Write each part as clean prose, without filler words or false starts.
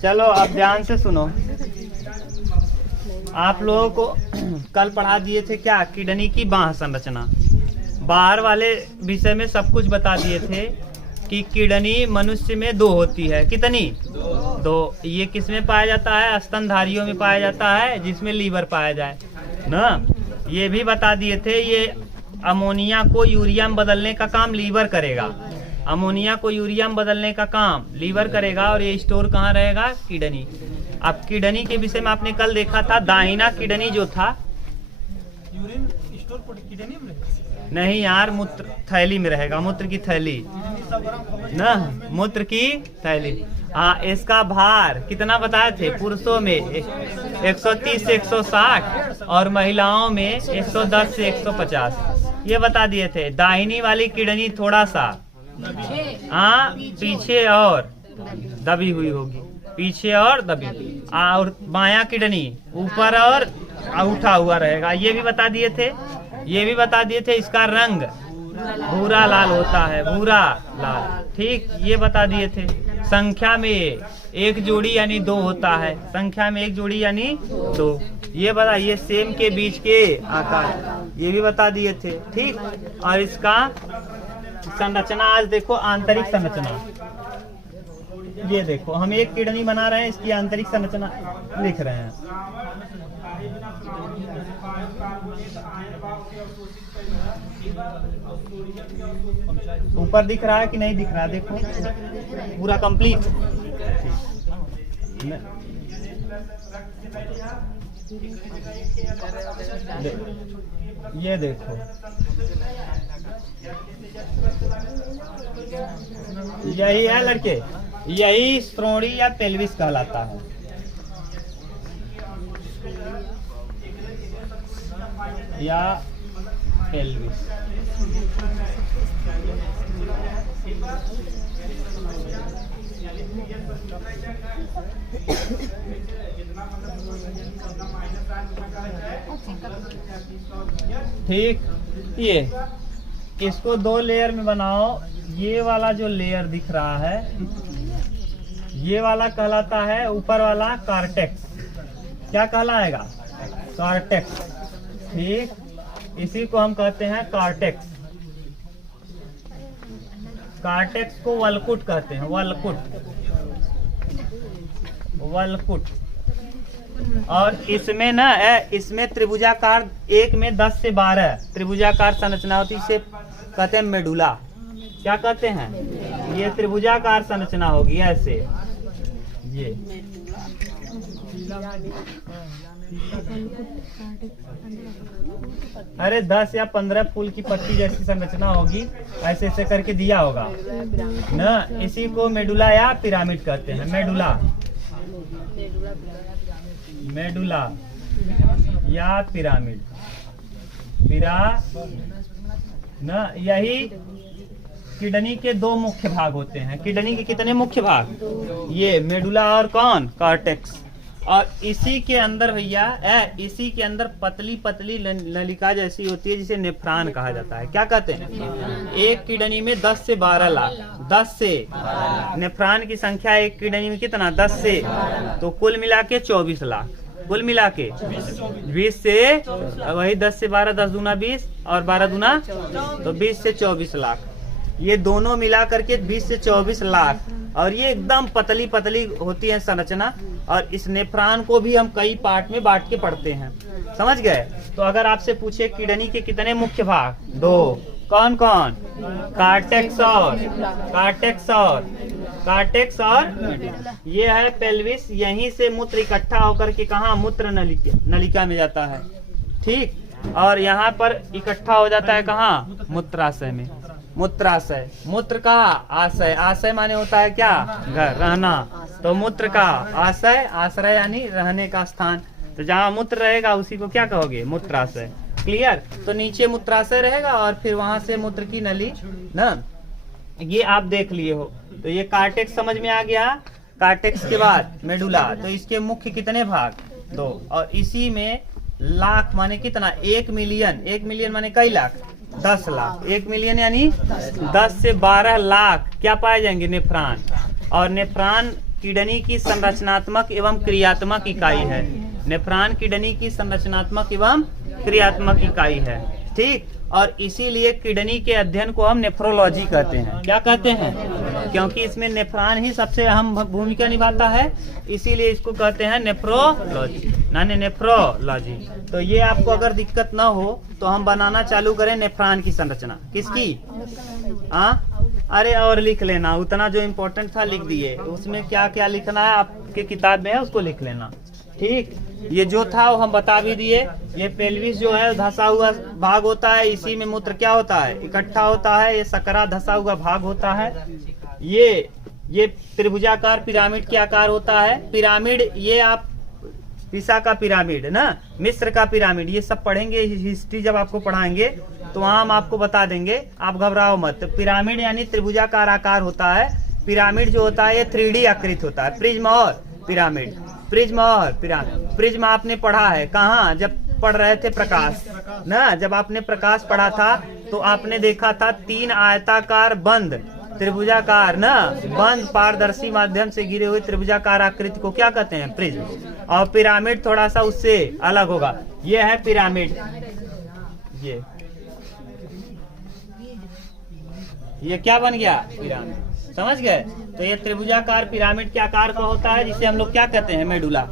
चलो अब ध्यान से सुनो। आप लोगों को कल पढ़ा दिए थे क्या, किडनी की बाह्य संरचना। बाहर वाले विषय में सब कुछ बता दिए थे कि किडनी मनुष्य में 2 होती है। कितनी? 2। ये किस में पाया जाता है? स्तनधारियों में पाया जाता है, जिसमें लीवर पाया जाए ना। ये भी बता दिए थे, ये अमोनिया को यूरिया में बदलने का काम लीवर करेगा। अमोनिया को यूरिया में बदलने का काम लीवर करेगा, और ये स्टोर कहाँ रहेगा? किडनी। अब किडनी के विषय में आपने कल देखा था, दाहिना किडनी जो था, यूरिन स्टोर किडनी में नहीं यार, मूत्र थैली में रहेगा, मूत्र की थैली ना, मूत्र की थैली। हाँ, इसका भार कितना बताए थे? पुरुषों में 130 से 160 और महिलाओं में 110 से 150, ये बता दिए थे। दाहिनी वाली किडनी थोड़ा सा हाँ पीछे और दबी हुई होगी, पीछे और दबी, और बायां किडनी ऊपर और उठा हुआ रहेगा। ये भी बता दिए थे, ये भी बता दिए थे। इसका रंग भूरा लाल होता है, भूरा लाल, ठीक, ये बता दिए थे। संख्या में 1 जोड़ी यानी 2 होता है, संख्या में 1 जोड़ी यानी 2, ये बता। ये सेम के बीच के आकार, ये भी बता दिए थे, ठीक। और इसका संरचना आज देखो, आंतरिक संरचना, ये देखो हम एक किडनी बना रहे हैं, इसकी आंतरिक संरचना लिख रहे हैं। ऊपर दिख रहा है कि नहीं दिख रहा है? देखो पूरा कंप्लीट। ये देखो, यही है लड़के, यही श्रोणी या पेल्विस कहलाता है। या पेल्विस। ठीक, ये इसको 2 लेयर में बनाओ। ये वाला जो लेयर दिख रहा है, ये वाला कहलाता है, ऊपर वाला कार्टेक्स। क्या कहलाएगा? कार्टेक्स, ठीक। इसी को हम कहते हैं कार्टेक्स। कार्टेक्स को वलकुट कहते हैं, वलकुट, वलकुट। और इसमें ना इसमें त्रिभुजाकार, एक में 10 से 12 त्रिभुजाकार संरचना होती है, इसे कहते हैं मेडुला। क्या कहते हैं? ये त्रिभुजाकार संरचना होगी ऐसे, ये अरे 10 या 15 फूल की पत्ती जैसी संरचना होगी, ऐसे ऐसे करके दिया होगा ना। इसी को मेडुला या पिरामिड कहते हैं। मेडुला, मेडुला या पिरामिड, ना। यही किडनी के 2 मुख्य भाग होते हैं। किडनी के कितने मुख्य भाग? ये मेडुला और कौन? कार्टेक्स। और इसी के अंदर भैया, इसी के अंदर पतली पतली नलिका जैसी होती है, जिसे नेफ्रॉन कहा जाता है। क्या कहते हैं? एक किडनी में 10 से 12 लाख, 10 से नेफ्रॉन की संख्या एक किडनी में कितना? 10 से, तो कुल मिला के 24 लाख, कुल मिला के 20 से, वही 10 से 12, 10 दूना 20 और 12 दूना, तो 20 से 24 लाख। ये दोनों मिला करके 20 से 24 लाख। और ये एकदम पतली पतली होती है संरचना। और इस नेफ्रॉन को भी हम कई पार्ट में बांट के पढ़ते हैं, समझ गए? तो अगर आपसे पूछे किडनी के कितने मुख्य भाग? 2। कौन कौन? कार्टेक्स और कार्टेक्स और कार्टेक्स और ये है पेल्विस। यहीं से मूत्र इकट्ठा होकर के कहाँ? मूत्र नलिका में जाता है, ठीक। और यहाँ पर इकट्ठा हो जाता है कहाँ? मूत्राशय में। मूत्राशय, मूत्र का आशय, आशय माने होता है क्या? घर, रहना। तो मूत्र का आशय, आश्रय यानी रहने का स्थान। तो जहाँ मूत्र रहेगा उसी को क्या कहोगे? मूत्राशय। क्लियर? तो नीचे मूत्राशय रहेगा और फिर वहां से मूत्र की नली ना, ये आप देख लिए हो। तो ये कार्टेक्स समझ में आ गया। कार्टेक्स के बाद मेडुला। तो इसके मुख्य कितने भाग? 2। और इसी में लाख माने कितना? 1 मिलियन। 1 मिलियन माने कई लाख? 10 लाख। 1 मिलियन यानी 10 से 12 लाख क्या पाए जाएंगे? नेफ्रॉन। और नेफ्रॉन किडनी की संरचनात्मक एवं क्रियात्मक इकाई है। नेफ्रॉन किडनी की संरचनात्मक एवं क्रियात्मक इकाई है, ठीक। और इसीलिए किडनी के अध्ययन को हम नेफ्रोलॉजी कहते हैं। क्या कहते हैं? क्योंकि इसमें नेफ्रॉन ही सबसे अहम भूमिका निभाता है, इसीलिए इसको कहते हैं नेफ्रोलॉजी, यानी नेफ्रोलॉजी। तो ये आपको अगर दिक्कत ना हो तो हम बनाना चालू करें नेफ्रॉन की संरचना। किसकी? अरे और लिख लेना, उतना जो इम्पोर्टेंट था लिख दिए, उसमें क्या क्या लिखना है आपके किताब में है उसको लिख लेना, ठीक। ये जो था वो हम बता भी दिए। ये पेल्विस जो है धंसा हुआ भाग होता है, इसी में मूत्र क्या होता है? इकट्ठा होता है। ये सकरा धंसा हुआ भाग होता है। ये त्रिभुजाकार पिरामिड के आकार होता है। पिरामिड ये आप पिसा का पिरामिड ना, मिस्र का पिरामिड, ये सब पढ़ेंगे हिस्ट्री जब आपको पढ़ाएंगे तो वहाँ हम आपको बता देंगे, आप घबराओ मत। पिरामिड यानी त्रिभुजाकार आकार होता है। पिरामिड जो होता है ये 3D आकृति होता है। प्रिज्म और पिरामिड, प्रिज्म और पिरामिड। प्रिज्म आपने पढ़ा है कहाँ? जब पढ़ रहे थे प्रकाश ना, जब आपने प्रकाश पढ़ा था तो आपने देखा था 3 आयताकार बंद त्रिभुजाकार ना, बंद पारदर्शी माध्यम से घिरे हुए त्रिभुजाकार आकृति को क्या कहते हैं? प्रिज्म। और पिरामिड थोड़ा सा उससे अलग होगा। ये है पिरामिड, ये क्या बन गया? पिरामिड। समझ गए? तो ये त्रिभुजाकार पिरामिड के आकार का होता है, जिसे हम लोग क्या कहते हैं? मेडुला,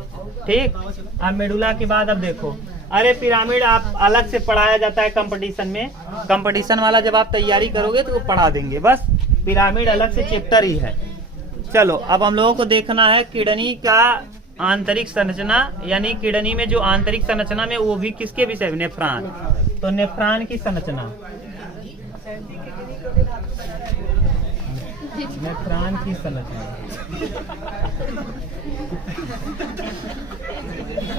ठीक। अब मेडुला के बाद अब देखो, अरे पिरामिड आप अलग से पढ़ाया जाता है कंपटीशन में। कंपटीशन वाला जब आप तैयारी करोगे तो वो पढ़ा देंगे, बस पिरामिड अलग से चैप्टर ही है। चलो अब हम लोगों को देखना है किडनी का आंतरिक संरचना, यानी किडनी में जो आंतरिक संरचना में, वो भी किसके विषय में? नेफ्रॉन। तो नेफ्रॉन की संरचना, नेफ्रॉन की संरचना।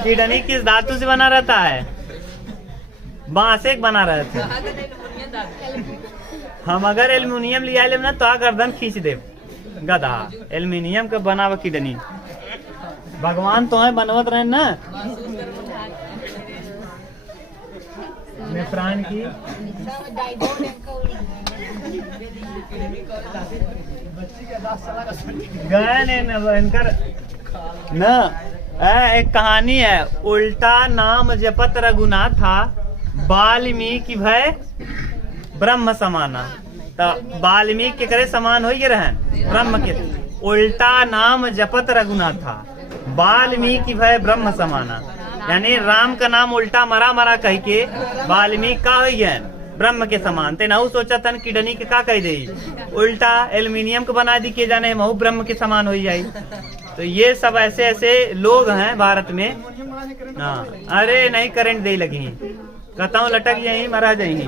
किडनी किस धातु से बना रहता है? बांस से बना रहता है। हम अगर एल्युमिनियम लिया लेम ना तो गर्दन खींच दे गधा। एल्युमिनियम का बना हुआ किडनी भगवान तो है बनवत रहे ना। नेफ्रॉन की एक कहानी है, उल्टा नाम जपत रघुनाथ था, वाल्मीकि भय ब्रह्म समाना। तो वाल्मीकि के करे समान हो रहे ब्रह्म के। उल्टा नाम जपत रघुनाथ था, वाल्मीकि भय ब्रह्म समाना। यानी राम का नाम उल्टा मरा कह के वाल्मीकि का हो ब्रह्म के समान। ते नहु सोचा तन किडनी के का कह दे, उल्टा एल्युमिनियम को बना दी के जाने महू ब्रह्म के समान हो जाये। तो ये सब ऐसे ऐसे लोग हैं भारत में। हाँ, अरे नहीं करंट दे लगी, कहता हूँ लटक जाही मरा जाही।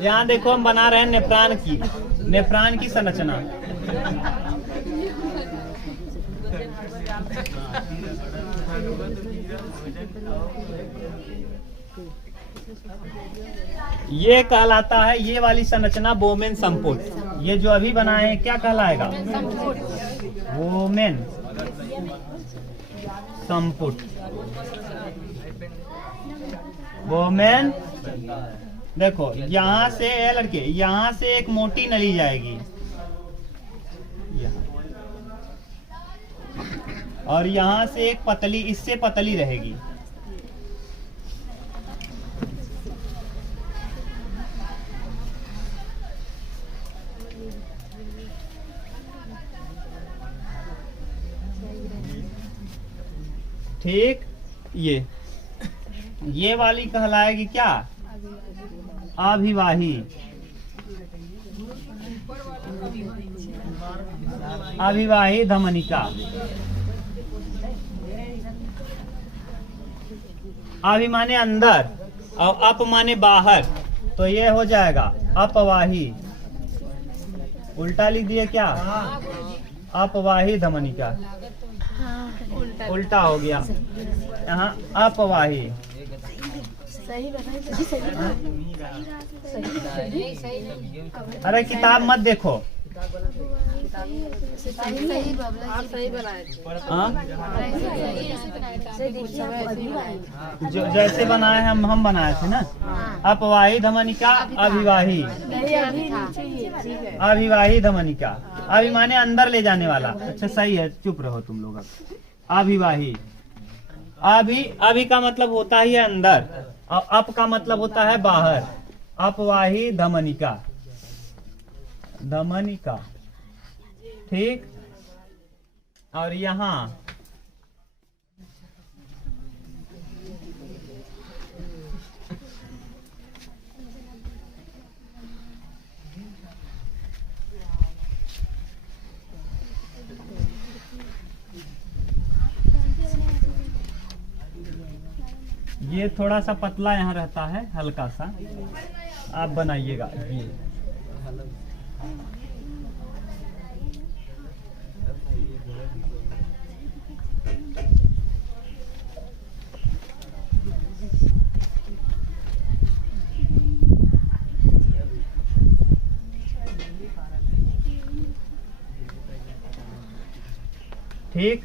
यहाँ देखो हम बना रहे हैं नेफ्रॉन की संरचना। ये कहलाता है, ये वाली संरचना बोमेन संपुट। ये जो अभी बनाए हैं क्या कहलाएगा? बोमेन संपुट। बोमेन, देखो यहाँ से लड़के, यहाँ से एक मोटी नली जाएगी और यहाँ से एक पतली, इससे पतली रहेगी। ठीक। ये वाली कहलाएगी क्या? अभिवाही। अभिवाही धमनिका। अभि माने अंदर और अप माने बाहर, तो ये हो जाएगा अपवाही। उल्टा लिख दिए क्या? अपवाही धमनिका, उल्टा हो गया यहाँ अपवाही। अरे किताब मत देखो, जो जैसे बनाए हम बनाए थे ना। अपवाही धमनिका, अभिवाही, अभिवाही धमनिका। अभी माने अंदर ले जाने वाला। अच्छा सही है, चुप रहो तुम लोग। अब अभिवाही, अभी का मतलब होता ही है अंदर, और अप का मतलब होता है बाहर। अपवाही धमनिका, धमनिका, ठीक। और यहाँ ये थोड़ा सा पतला यहाँ रहता है, हल्का सा, आप बनाइएगा ये। ठीक।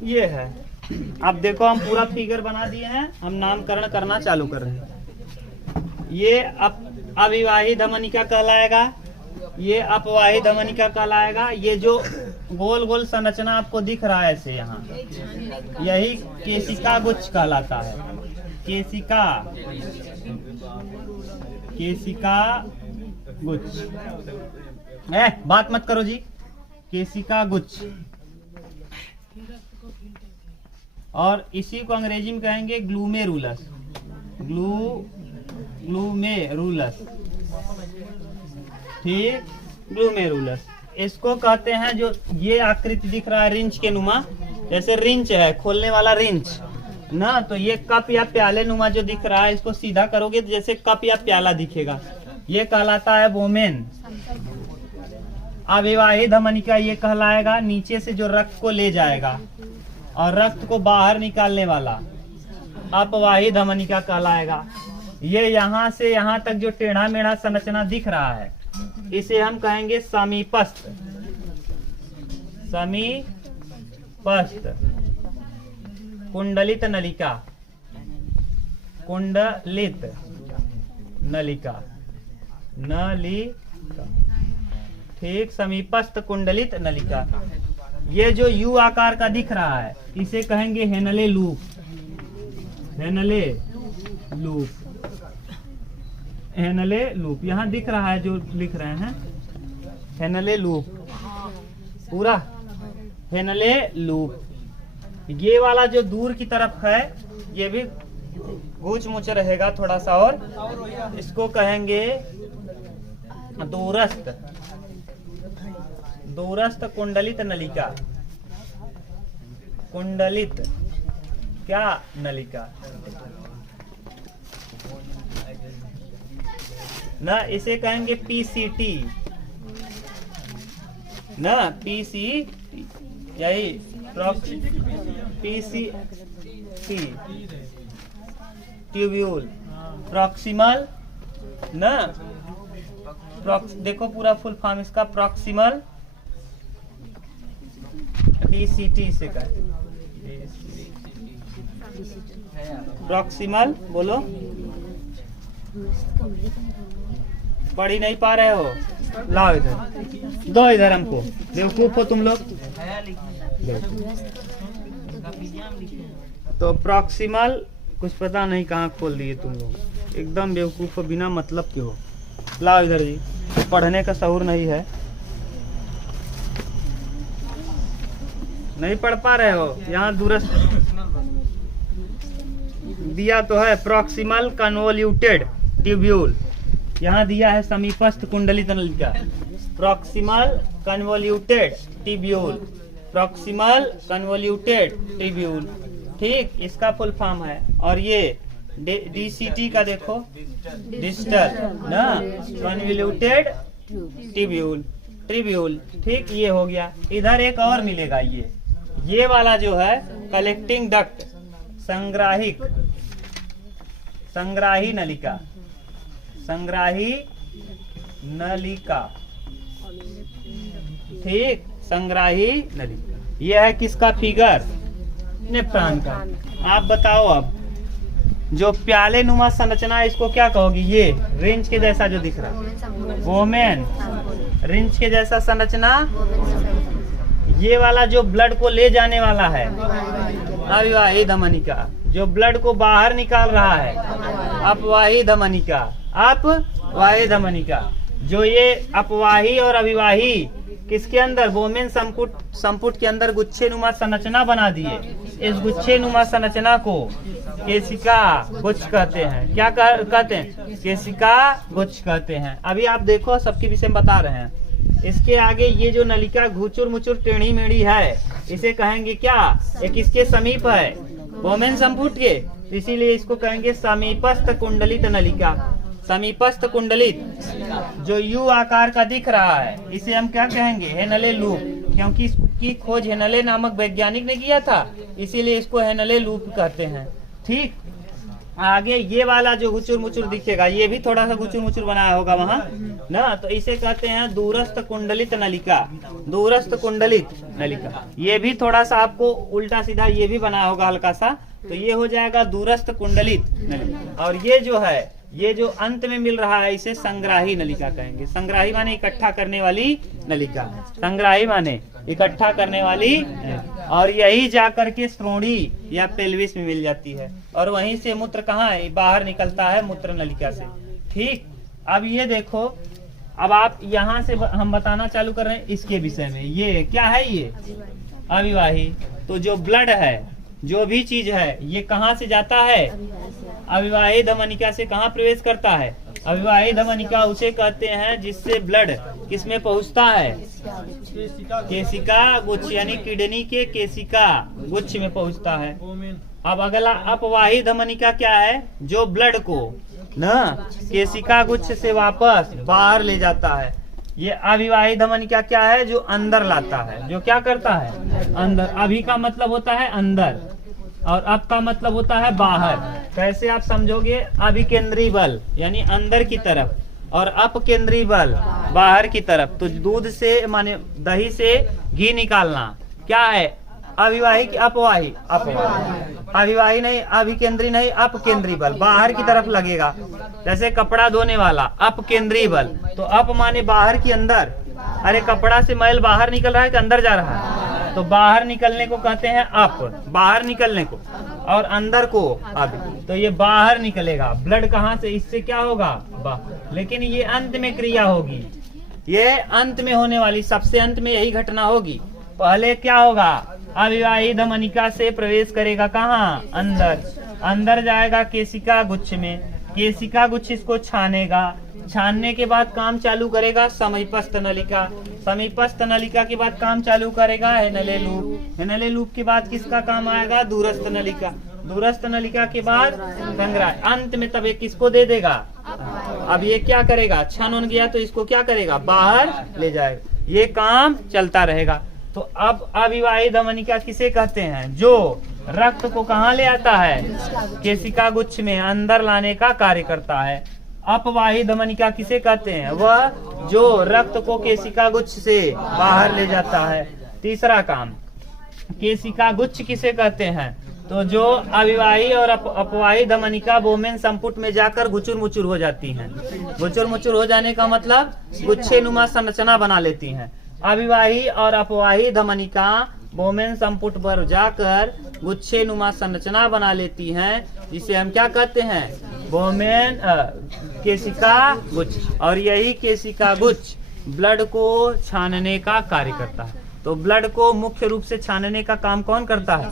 ये है। अब देखो हम पूरा फिगर बना दिए हैं, हम नामकरण करना चालू कर रहे हैं। ये अविवाही धमनिका कहलाएगा, ये अपवाही धमनिका कहलाएगा। ये जो गोल गोल संरचना आपको दिख रहा है ऐसे यहाँ, यही केशिका गुच्छ कहलाता है। केशिका, केशिका गुच्छ। बात मत करो जी। केशिका गुच्छ, और इसी को अंग्रेजी में कहेंगे ग्लूमेरुलस। ग्लूमेरुलस, ठीक, ग्लूमेरुलस। इसको कहते हैं, जो ये आकृति दिख रहा है रिंच के नुमा, जैसे रिंच है, खोलने वाला रिंच ना, तो ये कप या प्याले नुमा जो दिख रहा है, इसको सीधा करोगे तो जैसे कप या प्याला दिखेगा, ये कहलाता है वोमेन। अविवाही धमनिका ये कहलाएगा नीचे से जो रक्त को ले जाएगा और रक्त को बाहर निकालने वाला, अपवाही धमनिका कहलाएगा। ये यहाँ से यहाँ तक जो टेढ़ा मेढ़ा संरचना दिख रहा है, इसे हम कहेंगे समीपस्थ। समीपस्थ। कुंडलित नलिका, कुंडलित नलिका, नलिका, ठीक, समीपस्थ कुंडलित नलिका। ये जो यू आकार का दिख रहा है, इसे कहेंगे Henle loop. Henle loop, Henle loop, यहाँ दिख रहा है जो लिख रहे हैं, हेनले लूप, पूरा हेनले लूप। ये वाला जो दूर की तरफ है, ये भी गूंच मुच रहेगा थोड़ा सा, और इसको कहेंगे दूरस्थ। दूरस्थ कुंडलित नलिका। कुंडलित क्या नलिका ना, इसे कहेंगे पीसीटी ना, पीसी, यही पीसीटी, ट्यूब्यूल, प्रॉक्सिमल ना, देखो पूरा फुल फॉर्म इसका, प्रॉक्सिमल पीसीटी से कर, प्रॉक्सिमल बोलो, पढ़ नहीं पा रहे हो, लाओ इधर, दो इधर हमको, बेवकूफ हो तुम लोग। तो प्रॉक्सिमल कुछ पता नहीं कहाँ खोल दिए तुम लोग, एकदम बेवकूफ हो, बिना मतलब के हो। लाओ इधर जी, पढ़ने का शऊर नहीं है, नहीं पढ़ पा रहे हो। यहाँ दूरस्थ दिया तो है, प्रॉक्सिमल कन्वोल्यूटेड ट्यूब्यूल, यहाँ दिया है समीपस्थ कुंडलित नलिका, proximal convoluted tubule, proximal convoluted tubule, ठीक, इसका फुल फॉर्म है। और ये डीसीटी का देखो, डिस्टल ना, कन्वोल्यूटेड ट्यूब्यूल, ट्रिब्यूल। ठीक, ये हो गया। इधर एक और मिलेगा, ये वाला जो है कलेक्टिंग डक्ट, संग्राहिक, संग्राही नलिका, संग्राही नलिका। ठीक, संग्राही नलिका। ये है किसका फिगर? नेफ्रॉन का। आप बताओ अब, जो प्याले नुमा संरचना है इसको क्या कहोगी? ये रिंच के जैसा जो दिख रहा है, वोमेन रिंच के जैसा संरचना। ये वाला जो ब्लड को ले जाने वाला है, अविवाही धमनिका, जो ब्लड को बाहर निकाल रहा है, अपवाही धमनिका, अपवाही धमनिका। जो ये अपवाही और अविवाही किसके अंदर? वोमेन संपुट के अंदर गुच्छे नुमा संरचना बना दिए। इस गुच्छे नुमा संरचना को केशिका गुच्छ कहते हैं। क्या कहते हैं? केशिका गुच्छ कहते हैं। अभी आप देखो, सबके विषय में बता रहे हैं। इसके आगे ये जो नलिका घुचुर मुचुर टेढ़ी मेढ़ी है, इसे कहेंगे क्या? ये किसके समीप है? वोमेन संपुट के। तो इसीलिए इसको कहेंगे समीपस्थ कुंडलित नलिका। समीपस्थ कुंडलित, जो यू आकार का दिख रहा है, इसे हम क्या कहेंगे? हेनले लूप, क्योंकि इसकी खोज हेनले नामक वैज्ञानिक ने किया था, इसीलिए इसको हेनले लूप कहते हैं। ठीक, आगे ये वाला जो गुचुर मुचुर दिखेगा, ये भी थोड़ा सा गुचुर मुचुर बनाया होगा वहाँ ना, तो इसे कहते हैं दूरस्थ कुंडलित नलिका। दूरस्थ कुंडलित नलिका, ये भी थोड़ा सा आपको उल्टा सीधा ये भी बनाया होगा हल्का सा, तो ये हो जाएगा दूरस्थ कुंडलित नलिका। और ये जो है, ये जो अंत में मिल रहा है, इसे संग्राही नलिका कहेंगे। संग्राही माने इकट्ठा करने वाली नलिका, संग्राही माने इकट्ठा करने वाली। और यही जाकर के श्रोणी या पेल्विस में मिल जाती है, और वहीं से मूत्र कहाँ है? बाहर निकलता है मूत्र नलिका से। ठीक, अब ये देखो, अब आप यहाँ से हम बताना चालू कर रहे हैं इसके विषय में। ये क्या है? ये अविवाही। तो जो ब्लड है, जो भी चीज है, ये कहाँ से जाता है? अविवाही धमनिका से कहाँ प्रवेश करता है? अविवाही धमनिका उसे कहते हैं जिससे ब्लड किसमें पहुंचता है? केशिका गुच्छ, यानी किडनी के केशिका गुच्छ में पहुंचता है। अब अगला अपवाही धमनिका क्या है? जो ब्लड को ना केशिका गुच्छ से वापस बाहर ले जाता है। ये अविवाही धमनिका क्या है? जो अंदर लाता है। जो क्या करता है? अंदर। अभी का मतलब होता है अंदर, और अब का मतलब होता है बाहर। कैसे आप समझोगे? अभिकेंद्री बल यानी अंदर की तरफ, और अपकेंद्री बल बाहर की तरफ। तो दूध से माने दही से घी निकालना क्या है? अविवाही की अपवाही? अपवाही। अविवाही नहीं, अभिकेंद्री नहीं, अपकेंद्री बल बाहर की तरफ लगेगा। जैसे कपड़ा धोने वाला, अपकेंद्री बल। तो अप माने बाहर की अंदर। अरे कपड़ा से मैल बाहर निकल रहा है कि अंदर जा रहा है? तो बाहर निकलने को कहते हैं अप, बाहर निकलने को, और अंदर को अब। तो ये बाहर निकलेगा ब्लड कहाँ से? इससे क्या होगा? बाहर। लेकिन ये अंत में क्रिया होगी, ये अंत में होने वाली, सबसे अंत में यही घटना होगी। पहले क्या होगा? अविवाही धमनिका से प्रवेश करेगा कहाँ? अंदर। अंदर जाएगा केशिका गुच्छ में, केशिका गुच्छ इसको छानेगा। छानने के बाद काम चालू करेगा समीपस्थ नलिका। समीपस्थ नलिका के बाद काम चालू करेगा हेनले लूप। हेनले लूप के बाद किसका काम आएगा? दूरस्थ नलिका। दूरस्थ नलिका के बाद संग्राह। अंत में तब ये किसको दे देगा? अब ये क्या करेगा? छन उन गया तो इसको क्या करेगा? बाहर ले जाएगा। ये काम चलता रहेगा। तो अब अविवाही धमनिका किसे कहते हैं? जो रक्त को कहाँ ले आता है? केशिका गुच्छ में अंदर लाने का कार्य करता है। अपवाही धमनिका किसे कहते हैं? वह जो रक्त को केशिका गुच्छ से बाहर ले जाता है। तीसरा काम, केशिका गुच्छ किसे कहते हैं? तो जो अविवाही और अपवाही धमनिका वोमेन संपुट में जाकर गुचुर मुचुर हो जाती हैं। गुचुर मुचुर हो जाने का मतलब गुच्छे नुमा संरचना बना लेती हैं। अविवाही और अपवाही धमनिका वोमेन संपुट पर जाकर गुच्छे नुमा संरचना बना लेती हैं, जिसे हम क्या कहते हैं? वोमेन केशिका गुच्छ। और यही केशिका गुच्छ ब्लड को छानने का कार्य करता है। तो ब्लड को मुख्य रूप से छानने का काम कौन करता है?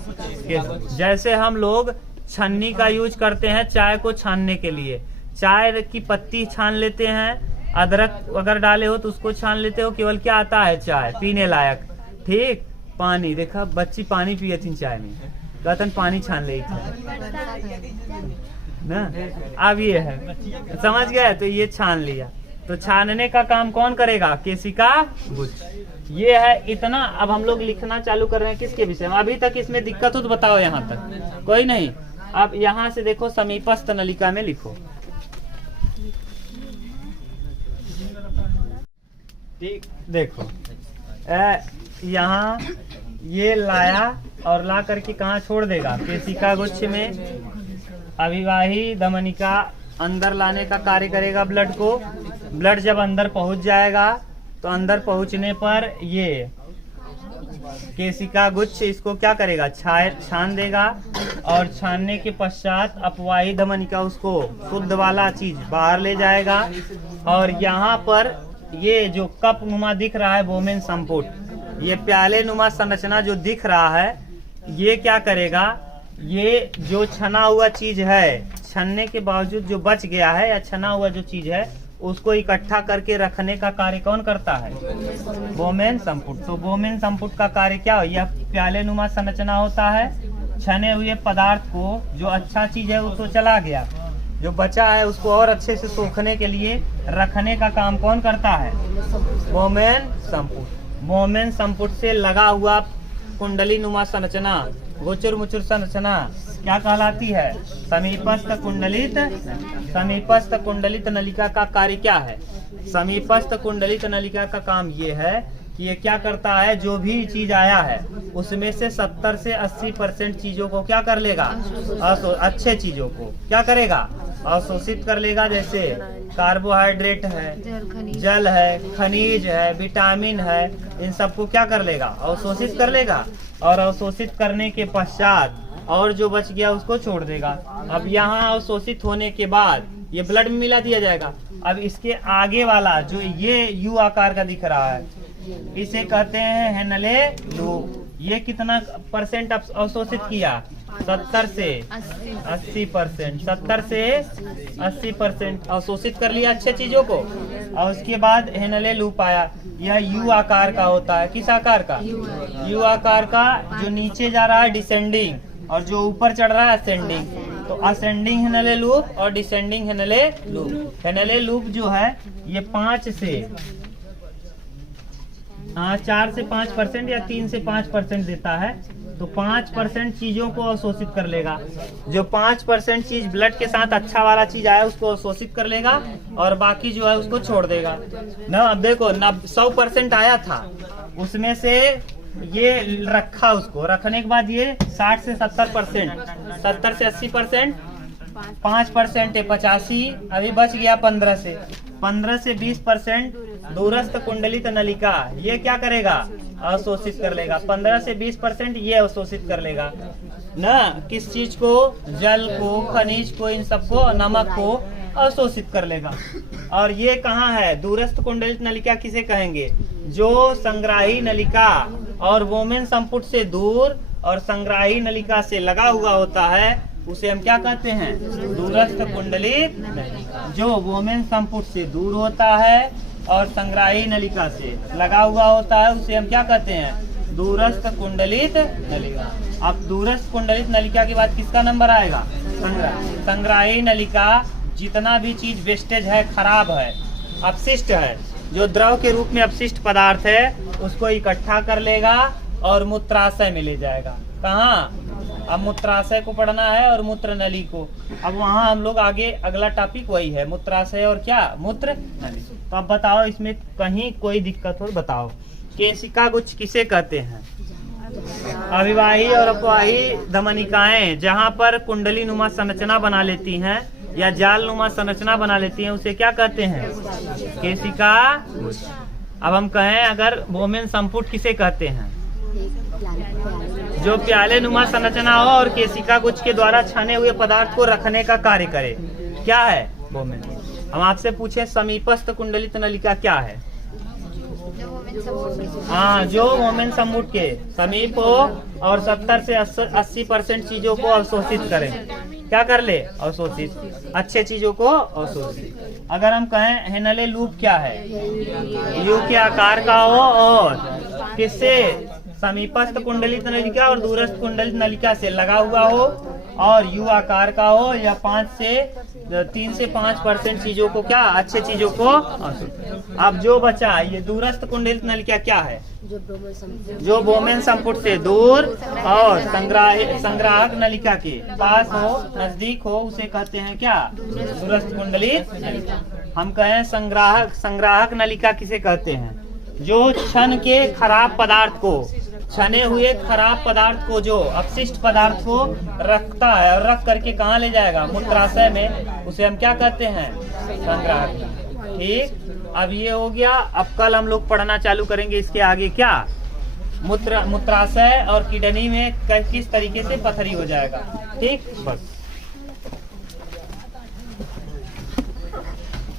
जैसे हम लोग छन्नी का यूज करते हैं चाय को छानने के लिए। चाय की पत्ती छान लेते हैं, अदरक अगर डाले हो तो उसको छान लेते हो, केवल क्या आता है? चाय पीने लायक। ठीक, पानी देखा, बच्ची पानी पिए थी चाय में, कहते पानी छान ले ना। अब ये है, समझ गए? तो ये छान लिया। तो छानने का काम कौन करेगा? केशिका गुच्छ। ये है इतना। अब हम लोग लिखना चालू कर रहे हैं किसके विषय में? अभी तक इसमें दिक्कत हो तो बताओ, यहाँ तक कोई नहीं। अब यहाँ से देखो समीपस्थ नलिका में लिखो। ठीक, देखो यहाँ ये लाया और ला करके कहाँ छोड़ देगा? केशिका गुच्छ में। अभिवाही धमनिका अंदर लाने का कार्य करेगा ब्लड को। ब्लड जब अंदर पहुंच जाएगा तो अंदर पहुंचने पर ये केशिका गुच्छ इसको क्या करेगा? छान देगा। और छानने के पश्चात अपवाही धमनिका उसको शुद्ध वाला चीज बाहर ले जाएगा। और यहाँ पर ये जो कप नुमा दिख रहा है वोमेन संपुट, ये प्याले नुमा संरचना जो दिख रहा है, ये क्या करेगा? ये जो छना हुआ चीज है, छनने के बावजूद जो बच गया है या छना हुआ जो चीज है, उसको इकट्ठा करके रखने का कार्य कौन करता है? वोमेन संपुट। तो वोमेन संपुट का कार्य क्या हो? यह प्याले नुमा संरचना होता है। छने हुए पदार्थ को, जो अच्छा चीज है वो तो चला गया, जो बचा है उसको और अच्छे से सोखने के लिए रखने का काम कौन करता है? वोमेन संपुट। वोमेन संपुट से लगा हुआ कुंडली नुमा संरचना, गोचर मुचुर संरचना क्या कहलाती है? समीपस्थ कुंडलित। समीपस्थ कुंडलित नलिका का कार्य क्या है? समीपस्थ कुंडलित नलिका का काम ये है कि ये क्या करता है? जो भी चीज आया है उसमें से 70 से 80% चीजों को क्या कर लेगा? अच्छे चीजों को क्या करेगा? अवशोषित कर लेगा। जैसे कार्बोहाइड्रेट है, जल है, खनिज है, विटामिन है, इन सबको क्या कर लेगा? अवशोषित कर लेगा। और अवशोषित करने के पश्चात और जो बच गया उसको छोड़ देगा। अब यहाँ अवशोषित होने के बाद ये ब्लड में मिला दिया जाएगा। अब इसके आगे वाला जो ये यू आकार का दिख रहा है, इसे कहते हैं हेनले लूप। ये कितना परसेंट अवशोषित किया? 70 से 80%। 70 से 80% अवशोषित कर लिया अच्छे चीजों को। और उसके बाद हेनले लूप आया। यह यू आकार का होता है। किस आकार का? यू आकार का। जो नीचे जा रहा है डिसेंडिंग और जो ऊपर चढ़ रहा है असेंडिंग। तो असेंडिंग हेनले लूप और descending Henle loop. Henle loop जो है ये 4 से 5% या 3 से 5% देता है। तो 5% चीजों को अवशोषित कर लेगा। जो 5% चीज ब्लड के साथ अच्छा वाला चीज आया उसको अवशोषित कर लेगा और बाकी जो है उसको छोड़ देगा ना। अब देखो 100% आया था, उसमें से ये रखा, उसको रखने के बाद ये 60 से 70%, 70 से 80%, 5% है 85, अभी बच गया 15 से 20% दूरस्थ कुंडलित नलिका ये क्या करेगा? अवशोषित कर लेगा। 15 से 20% ये अवशोषित कर लेगा ना। किस चीज को? जल को, खनिज को, इन सबको, नमक को अवशोषित कर लेगा। और ये कहाँ है? दूरस्थ कुंडलित नलिका किसे कहेंगे? जो संग्राही नलिका और वोमेन संपुट से दूर और संग्राही नलिका से लगा हुआ होता है उसे हम क्या कहते हैं? दूरस्थ कुंडलित नलिका। जो वोमेन संपुट से दूर होता है और संग्राही नलिका से लगा हुआ होता है उसे हम क्या कहते हैं? दूरस्थ कुंडलित नलिका। अब दूरस्थ कुंडलित नलिका के बाद किसका नंबर आएगा? संग्राही नलिका। जितना भी चीज वेस्टेज है, खराब है, अपशिष्ट है, जो द्रव के रूप में अपशिष्ट पदार्थ है, उसको इकट्ठा कर लेगा और मूत्राशय में ले जाएगा। कहाँ? अब मूत्राशय को पढ़ना है और मूत्र नली को। अब वहाँ हम लोग आगे अगला टॉपिक वही है, मूत्राशय और क्या? मूत्र नली। तो अब बताओ इसमें कहीं कोई दिक्कत हो बताओ। केशिका गुच्छ किसे कहते हैं? अभिवाही और अपवाही धमनिकाएं जहाँ पर कुंडली नुमा संरचना बना लेती हैं या जाल नुमा संरचना बना लेती हैं उसे क्या कहते हैं? केशिका गुच्छ। अब हम कहें अगर वोमेन संपुट किसे कहते हैं? जो प्याले नुमा संरचना हो और केशिका गुच्छ के द्वारा छाने हुए पदार्थ को रखने का कार्य करे, क्या है? वोमेन। हम आपसे पूछे समीपस्थ कुंडलित नलिका क्या है? हाँ, जो वोमेन संपुट के समीप हो और 70 से 80% चीजों को अवशोषित करें। क्या कर ले? अवशोषित। अच्छे चीजों को अवशोषित। अगर हम कहें हेनले लूप क्या है? यू के आकार का हो और किससे? समीपस्थ कुंडलित नलिका और दूरस्थ कुंडलित नलिका से लगा हुआ हो और यू आकार का हो, या 3 से 5% चीजों को क्या, अच्छे चीजों को। अब जो बचा ये दूरस्थ कुंडलित नलिका क्या है, जो बोमेन संपुट से दूर और संग्राहक नलिका के पास हो, नजदीक हो, उसे कहते हैं क्या, दूरस्थ कुंडलित। हम कहें संग्राहक नलिका किसे कहते हैं, जो छन के खराब पदार्थ को, छने हुए खराब पदार्थ को, जो अपशिष्ट पदार्थ को रखता है और रख करके कहाँ ले जाएगा, मूत्राशय में, उसे हम क्या कहते हैं, संग्राहक। ठीक, अब ये हो गया। अब कल हम लोग पढ़ना चालू करेंगे इसके आगे क्या, मूत्राशय और किडनी में किस तरीके से पथरी हो जाएगा। ठीक, बस।